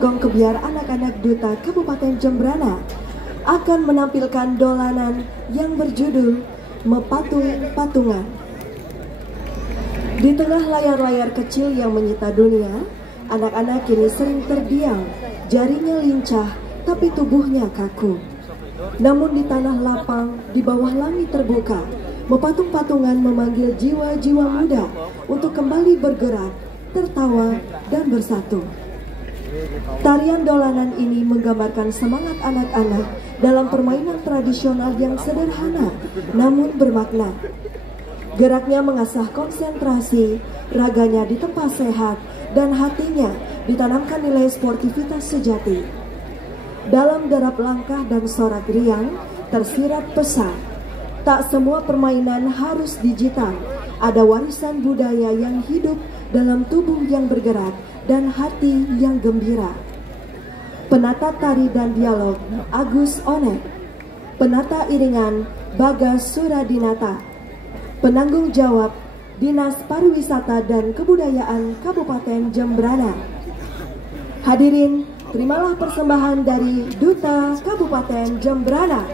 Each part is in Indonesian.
Gong Kebiar anak-anak Duta Kabupaten Jembrana akan menampilkan dolanan yang berjudul Mepatung-Patungan. Di tengah layar-layar kecil yang menyita dunia, anak-anak kini sering terdiam, jarinya lincah tapi tubuhnya kaku. Namun di tanah lapang, di bawah langit terbuka, mepatung-patungan memanggil jiwa-jiwa muda untuk kembali bergerak, tertawa, dan bersatu. Tarian dolanan ini menggambarkan semangat anak-anak dalam permainan tradisional yang sederhana namun bermakna. Geraknya mengasah konsentrasi, raganya ditempa sehat, dan hatinya ditanamkan nilai sportivitas sejati. Dalam derap langkah dan sorak riang tersirat pesan, tak semua permainan harus digital. Ada warisan budaya yang hidup dalam tubuh yang bergerak dan hati yang gembira. Penata tari dan dialog Agus Onek. Penata iringan Bagas Suradinata. Penanggung jawab Dinas Pariwisata dan Kebudayaan Kabupaten Jembrana. Hadirin, terimalah persembahan dari Duta Kabupaten Jembrana.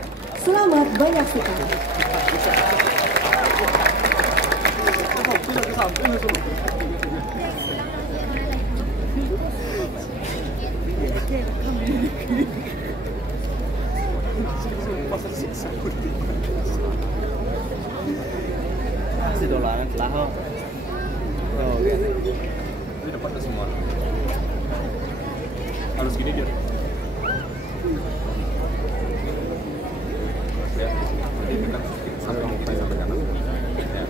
Selamat banyak sekali. Masih dolanan lah. Oh, lihat. Itu dapat semua. Harus gini dia. Ya, jadi kita sampai sampai kanan. Ya.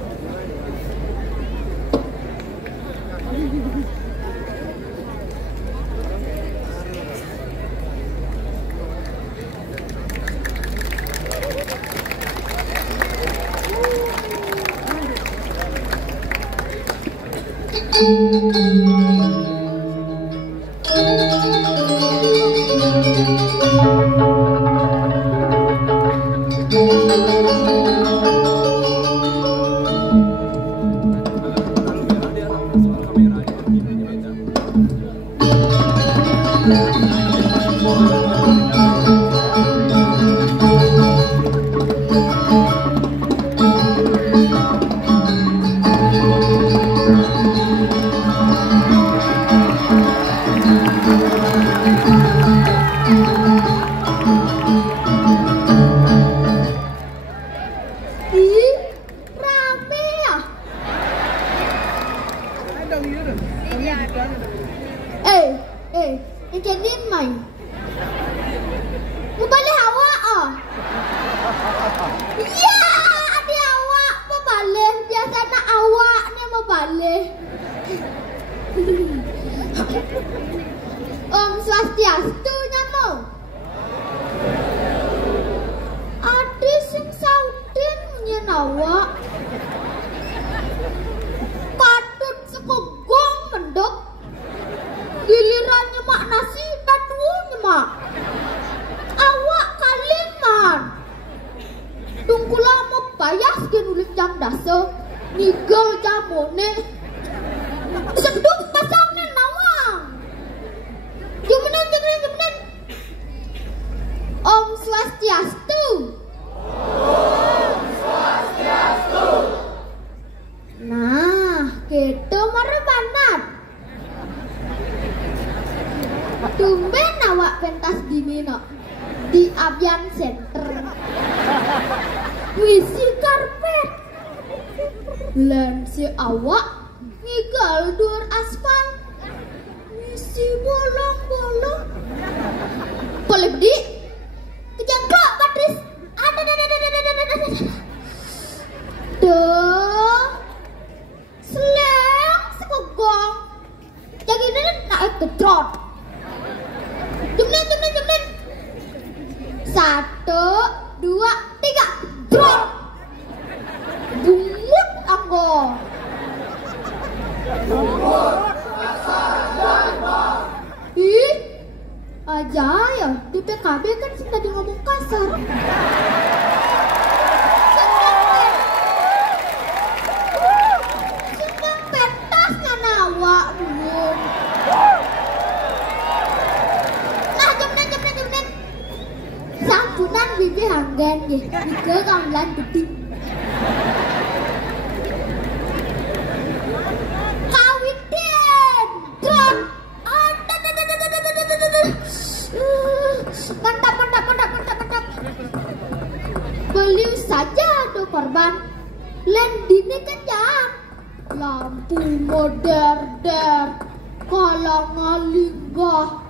Jadi main. Mau balik awak ah? Ya, ada awak mau balik. Biasanya awak ni mau balik. Om Swastiastu nyamu. Ada sing saudin nyen awak. Patut sekogong mendok. Giliran nyemak nasi batu nyemak. Awak kaliman. Tunggu lama bayas ke nulis jam daso. Nigel jamone. Seduk pasangnya nawang. Jemenen. Om Swastiastu. Om Swastiastu. Nah, kita merebanat. Tumben awak pentas gini no di Avian Center. Wisi karpet. Lan si awak ngigal dur aspal. Wisi bolong-bolong. Boleh bedi? Kejangkau Patris. Ada. Duh. Seleng sekogong. Jadi ini nak ketrot. Jemlen. 1, 2, 3, drop. Bungut aku. Ih, aja ya. Di PKB kan sih tadi ngomong kasar. Senang pentasnya nawak dulu. sanggen nggih. Nika gamelan gede. Kawiten. Drum. Mantap. Beli saja tuh korban. Lendine kencang. Lampu modern. Kalangan linggah.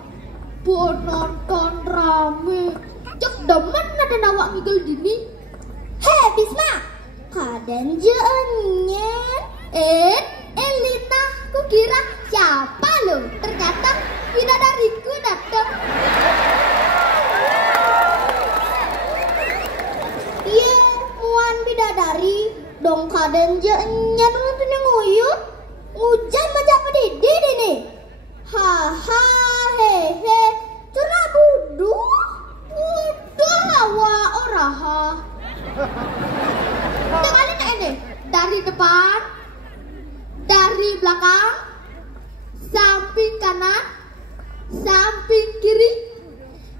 Penonton rame. Cek demen ada nawak ngigel dini. Hei Bisma, kaden jenyen. Elina, ku kira siapa lo? Ternyata bidadariku datang. Iya, muan bidadari. Dong kaden jenyen nonton yang nguyut. Hujan macam pedidi dini. Haha, hehe, cerah buduh. Udah lawa oraha. Dengarin ini dari depan, dari belakang, samping kanan, samping kiri.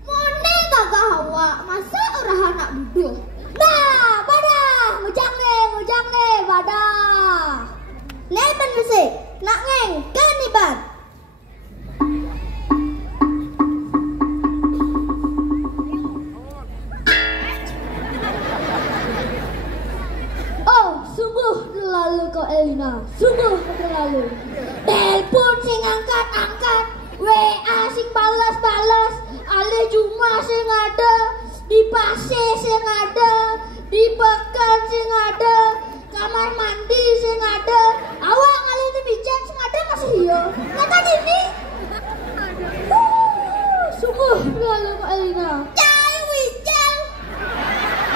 Mana kagak hawa, masa oraha nak buduh. Nah, badah, mujang nih, badah. Neban musik, nak ngeng, kan iban. Terlalu kok Elina, sungguh terlalu. Telepon sing angkat, WA sing balas, ale cuma sing ada, di pase sing ada, di pekan sing ada, kamar mandi sing ada, awak kali ini bijan sing ada masih iya. Kata ini, sungguh terlalu kok Elina. Cai Wijal,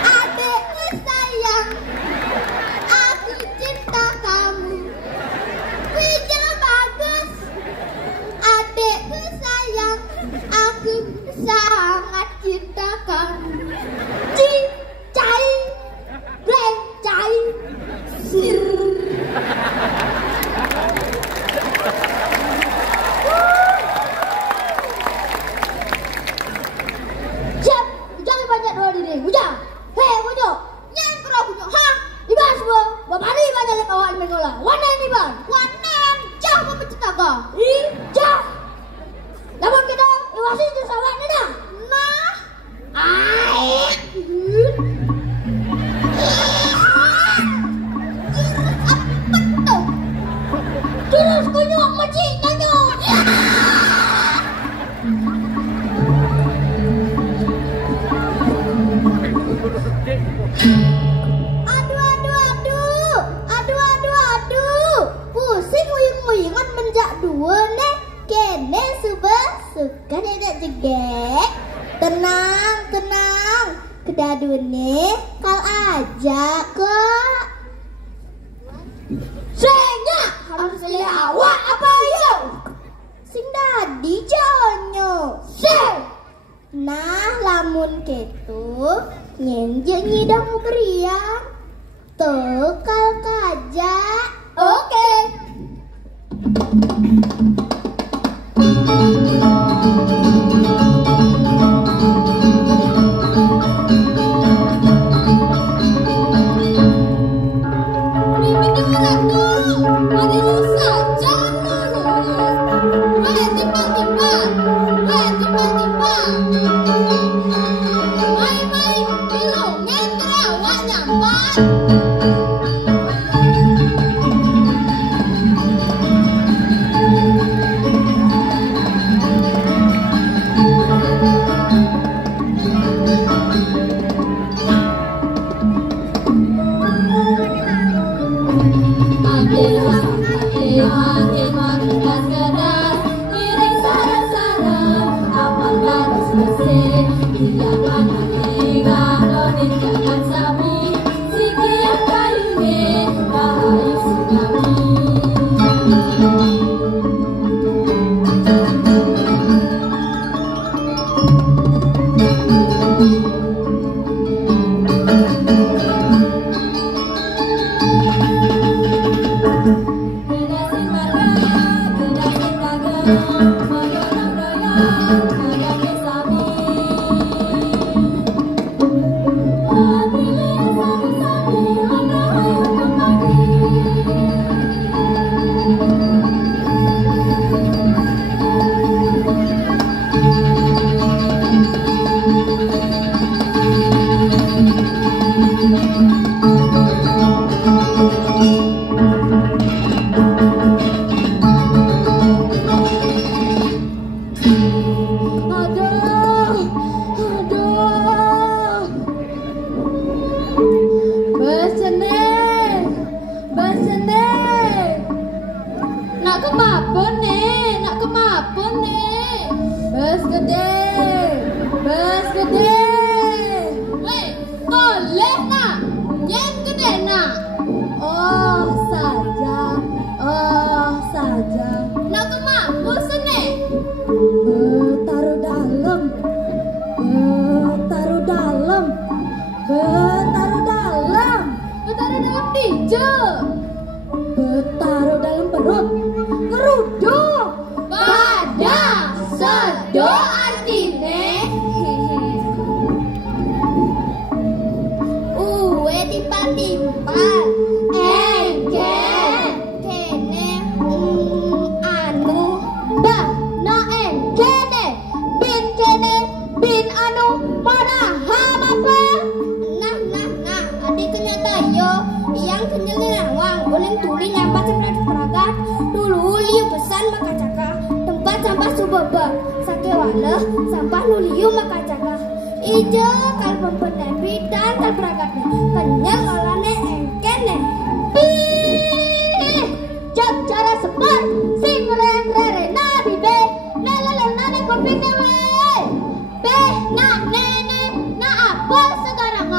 adekku sayang. Cinta kamu Wijal bagus, adekku sayang, aku sangat cinta kamu. Cai, breng, cai, sir. Jam, jangan banyak doa diri, ujang. Hei, ujang, nyan kerau ujang, ha? Iban semua, bapak ni iban jalan awak iban ngolah. Wanen iban, wanen, jauh memecetaga. Jauh. Namun kita iwasi itu sawah ni dah. Nah, terus kunyuk macik kunyuk. Aduh. Pusing uyung-uyungan menjak dua nih. Kene suka nenek jegek. Tenang. Kedadune kal aja kok. Sehingga harus lewat apa ya? Sing dadi jonyo. Nah lamun ketu nyenje nyidang beriang. Tekal kaja. Oke. yo artine uwe timpal-timpal engken kene anu bah na engkene bin anu pada hamapa nah adik kenyata yo yang kenyata wang uling tuling apa sebelah peragat dulu liu pesan maka caka tempat sampah subaba sakewala sampah nuliu maka caka ijo kal pempetan bidan kal peragatnya kenyang olane engkene jam cara sepat sing rere na di be nane kopi newe be na nene na apa sekarang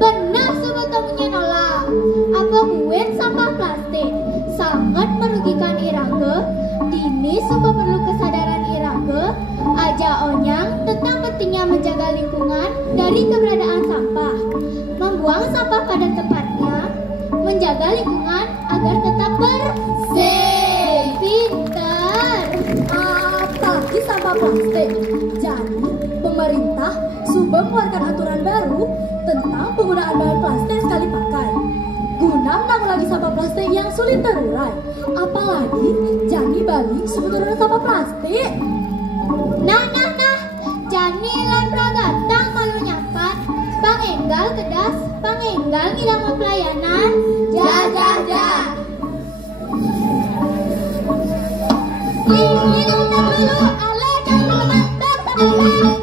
benar sebetulnya nolak apa buat sampah plastik sangat merugikan Irangga. Dini semua perlu kesadaran Irangga aja onyang tentang pentingnya menjaga lingkungan dari keberadaan sampah, membuang sampah pada tempatnya, menjaga lingkungan agar tetap bersih. Pintar. Apalagi sampah plastik. Jadi pemerintah sudah mengeluarkan aturan baru tentang penggunaan bahan plastik sekali pakai guna menanggulangi sampah plastik yang sulit terurai. Apalagi Jani balik sebetulnya sampah plastik. Nah Jani lan pragatang malu nyapat pangenggal kedas pangenggal ngirang pelayanan jah ini udah dulu ale jangan mantap sama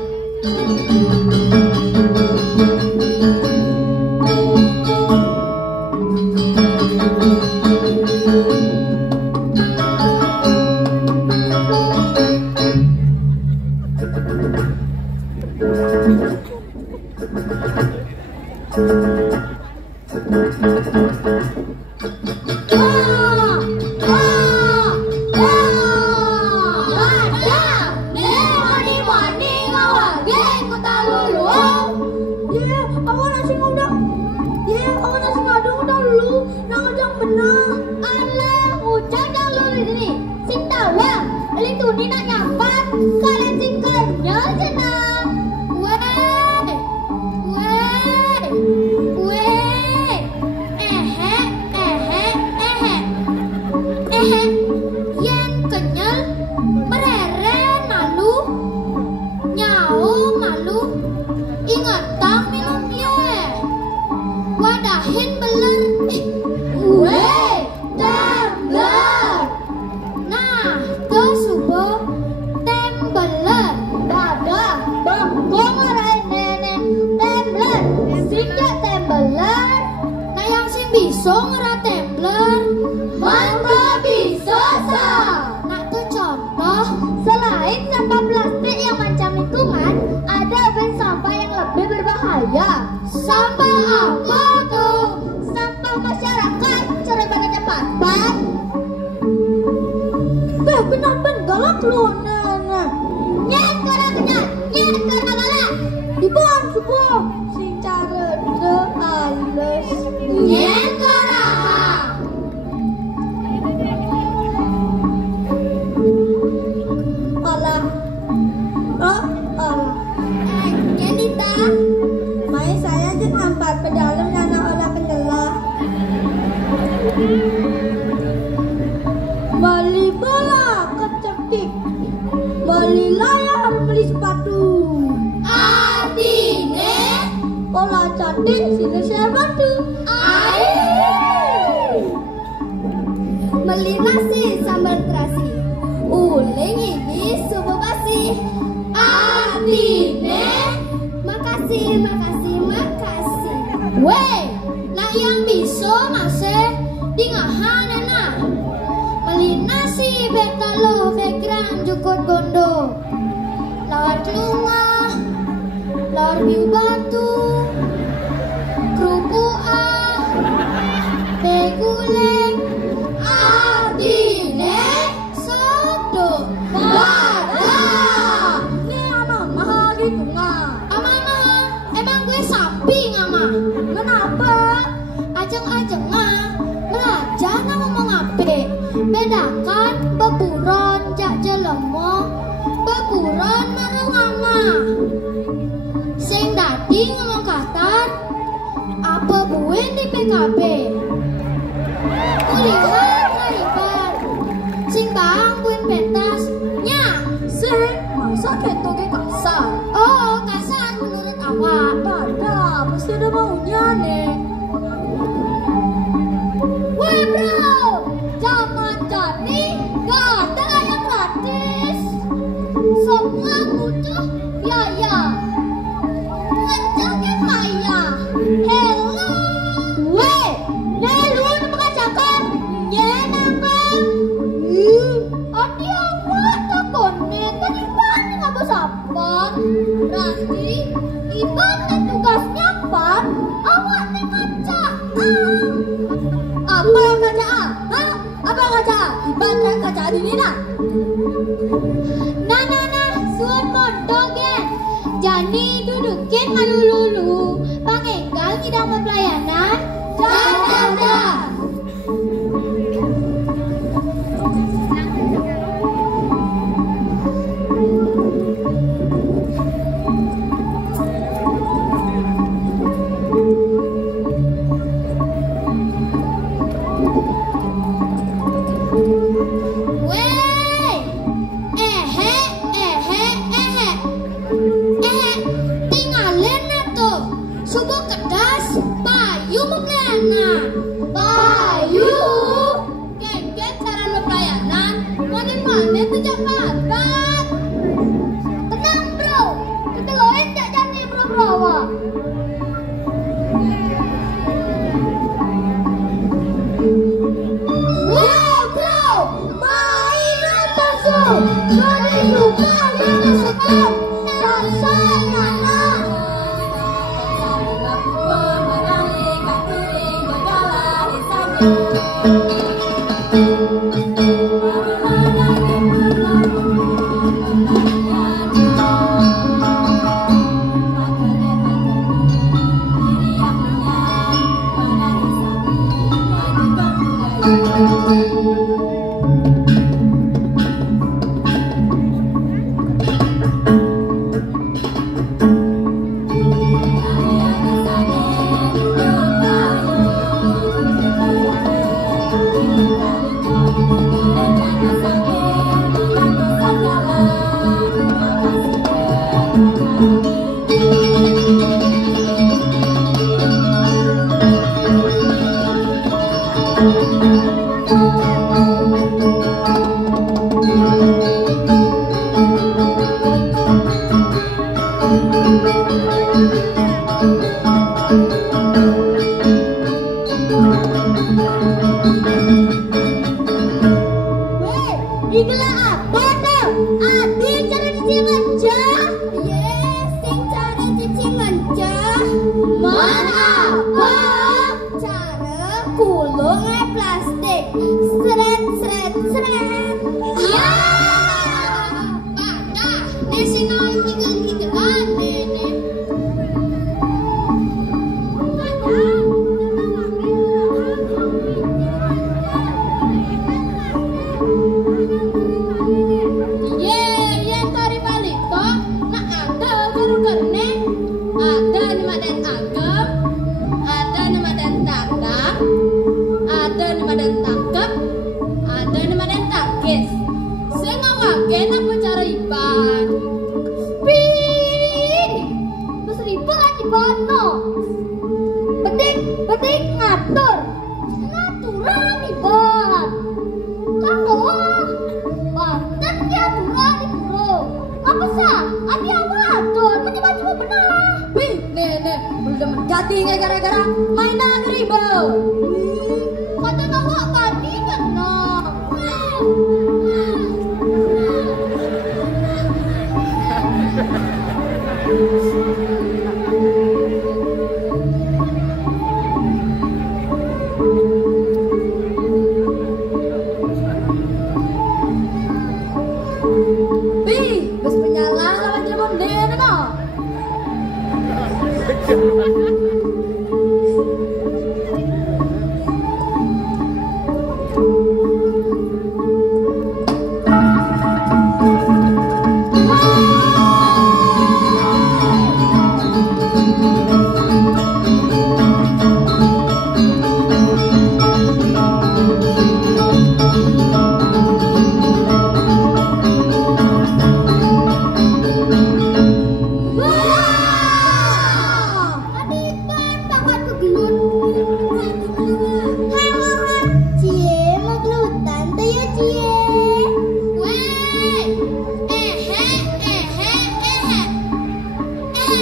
Beguleng, artine, sodo, wadah. kabeh. Kulihat ngaiban. Sing bang kuin pentas nya. Sing, masa gitu ke kasar? Oh, kasar menurut awak. Ada, pasti ada maunya nih. Weh bro, zaman jadi gak ada yang gratis. Semua butuh biaya. Ngencengin maya. Hello. Weh, lu mengajakan nyenangkan. Adi awak takone tadi pan nggak bersabar. Berarti iban tugasnya pan. Awak nih kaca. Apa kaca? Hah? Apa kaca? Ibarat kaca di Nina. Nah, suun mondok ya. Jadi dudukin malulu. Pangenggal tidak pelayanan. Ada. Weh, tinggalin tuh. Subuh kedas, payu pelayanan. Payu, gengget cara lo pelayanan. Mana tuh jangan banget. Tenang bro, kita loen tak jadi bro. Wow bro, main atas tuh. Kali lupa yang sekap.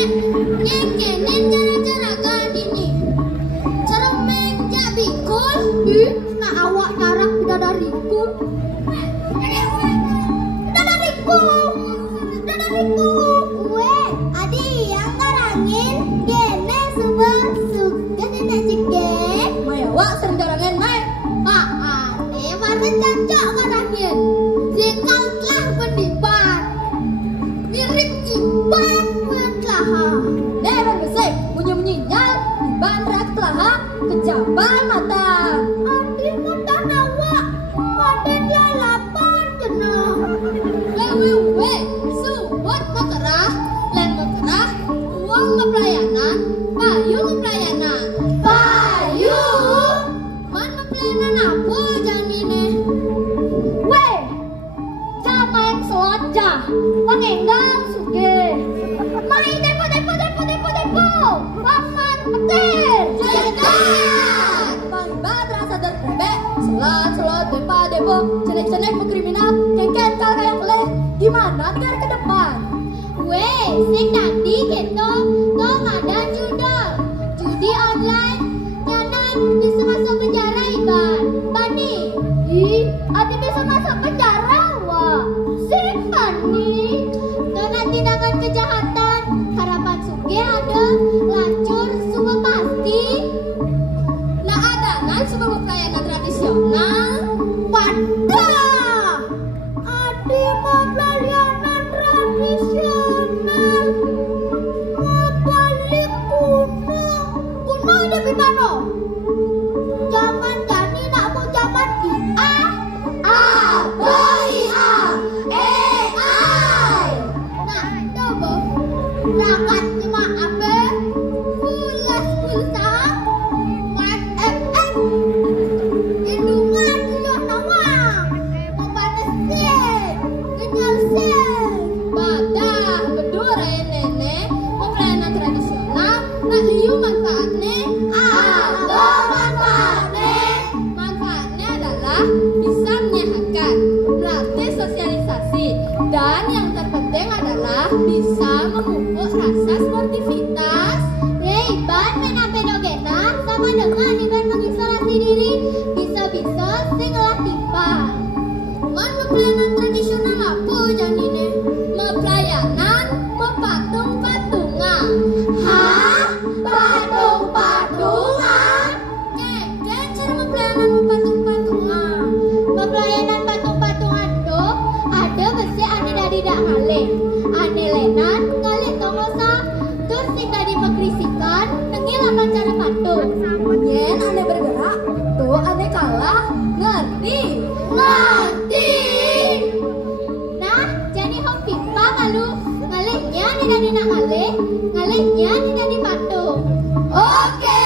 Ngekenen cara-cara gadini. Cara menja bikul. Nak awak narak bidadariku. Bidadariku. Weh, adi yang ngarangin gene suka nenek cekek. Mai awak sering darangin, Mai. Ane mana cocok ngarangin. Jengkal telah mendipan. Mirip iban mentelaha. Nenek besek, munyi-munyinyal, iban rak telaha, kejabal mata. Adi mata nawak. Koden lalapan jenah. Wewe, suwat mekerah, len mekerah, uang mempelayanan, payu mempelayanan. Payu? Man mempelayanan apa janine? Weh, sama yang selonjah, pengendang suge. Mai depo. Paman petir. Cekat! Bang Badra sadar bebek, selot depo, cenek kriminal, kengken kal kayak leh. Gimana biar ke depan? Weh, sing tadi gitu, tong ada judi online, nyanan bisa masuk penjara iban. Bani, Adi bisa masuk penjara, wah. sing bani, karena tindakan kejahatan, harapan suge ada, lancur semua pasti. Nah ada kan semua pelayanan tradisional. Wadah, adi mau pelayanan tradisional, mau balik kuno ada di mana? Zaman tani nak mau zaman IA, AI. Nah, coba rakat cuma abe, pulsa, FM. Indungan yo nawang, membatesin, ngejalsin. Badah, bedure nenek, pelayanan tradisional, nak liu manfaatnya. Apa manfaatnya? Manfaatnya adalah bisa menyehatkan, melatih sosialisasi, dan yang terpenting adalah bisa memupuk rasa sportivitas. Iban main pedogenan sama dengan iban mengisolasi diri, bisa-bisa sing ngelatih timpang. Man pelayanan tradisional apa janine? Pelayanan patung-patungan. Hah? Patung-patungan? Keken cara pelayanan patung-patungan. Pelayanan patung-patungan tuh ada besi ane dari dak ngalih, ane lenan ngalih tomosa, terus sing dari pengkrisikan nengi lapan cara patung. Nyen ane bergerak, tuh ane kalah, ngerti? Ngerti? Nah, jadi hom pipa malu ngalihnya ane dari nak ngalihnya ane dari patung. Oke.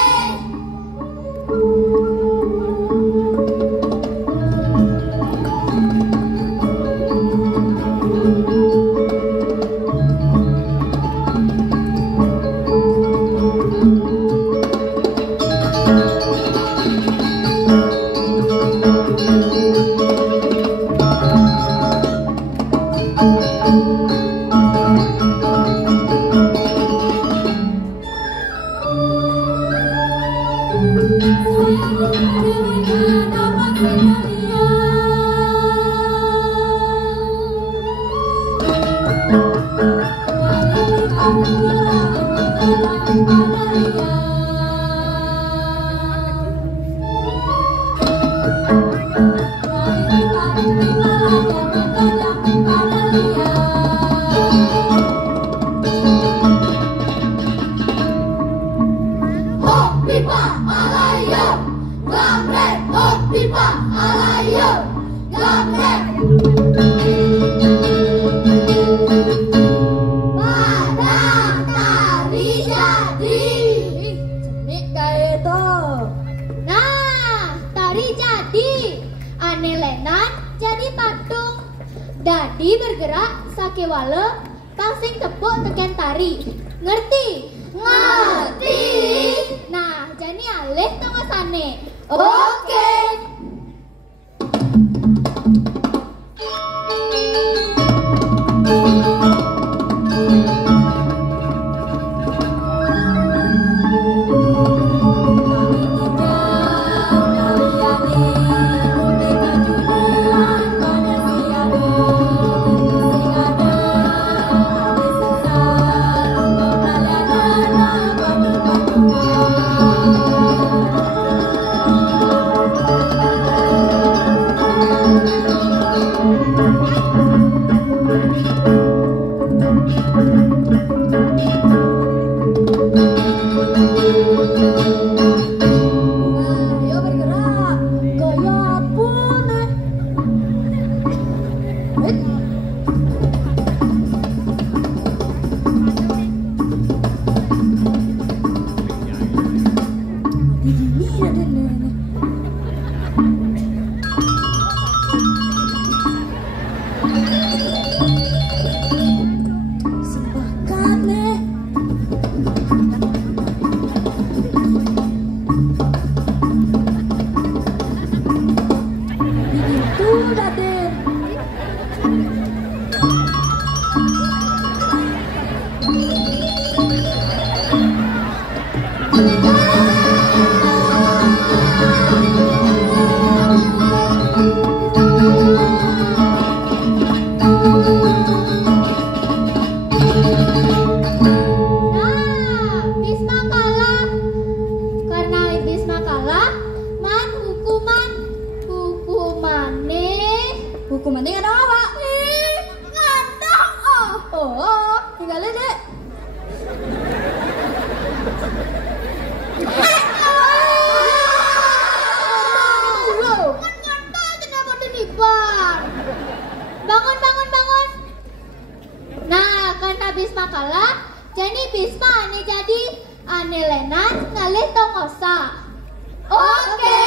Dadi bergerak sakewala pasing tepuk teken tari. Ngerti? Ngerti. Nah, jadi alih tongosane. Oke. tinggalin dek. Bangun. Nah, kan habis makalah, jadi Bisma ini jadi ane Lena ngalih tongosa. Oke.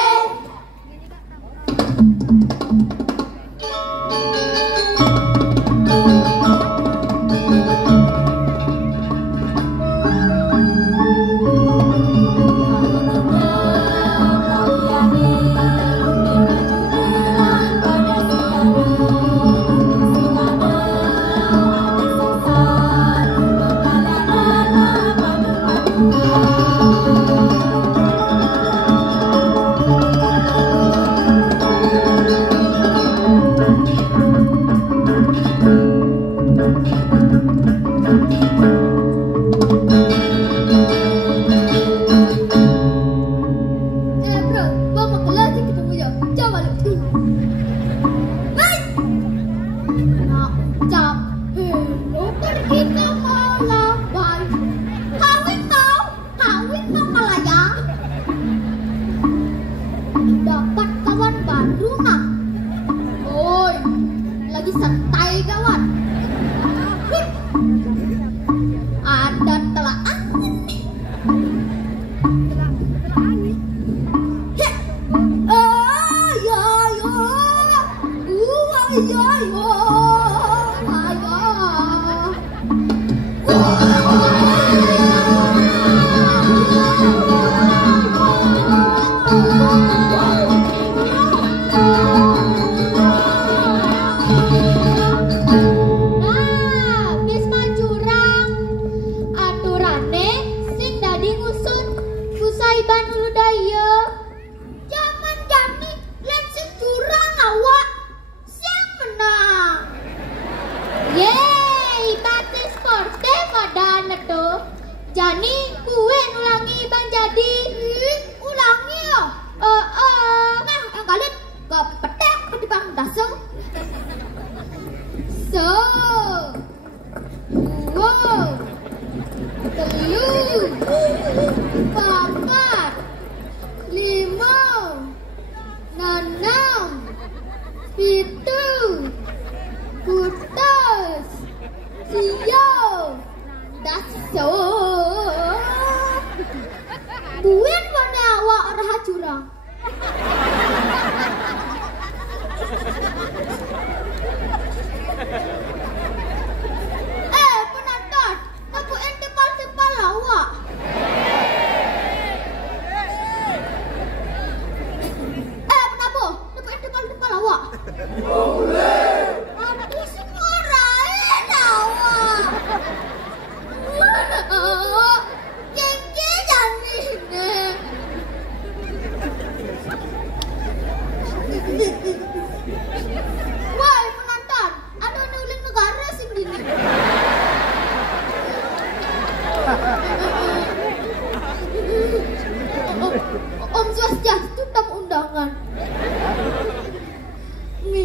Om Swastiastu tamu undangan.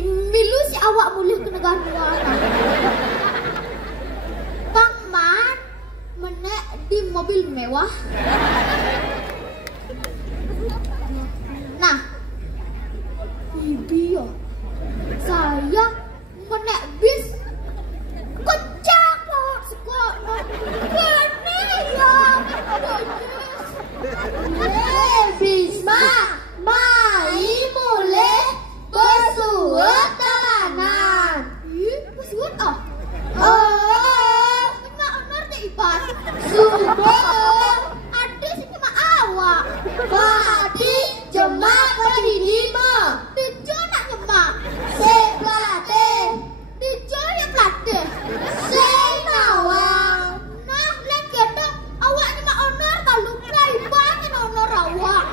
Milu si awak mulih ke negara. Bang Man menek di mobil mewah. Nah, Bibi yo, saya menek bis kocak banget sekolah. Kene ya, Bisma, mai mulai bersuat dalanan. Bersuat ah? Mak ngerti ipat. Subuh, Ada sih cuma awak. pati jemak berdima. Dijo nak nyemak. Seplate, Dijo ya pelatih. senawang. Nah, lihat gedok. Awak nyemak honor kalau pray banyak honor awak.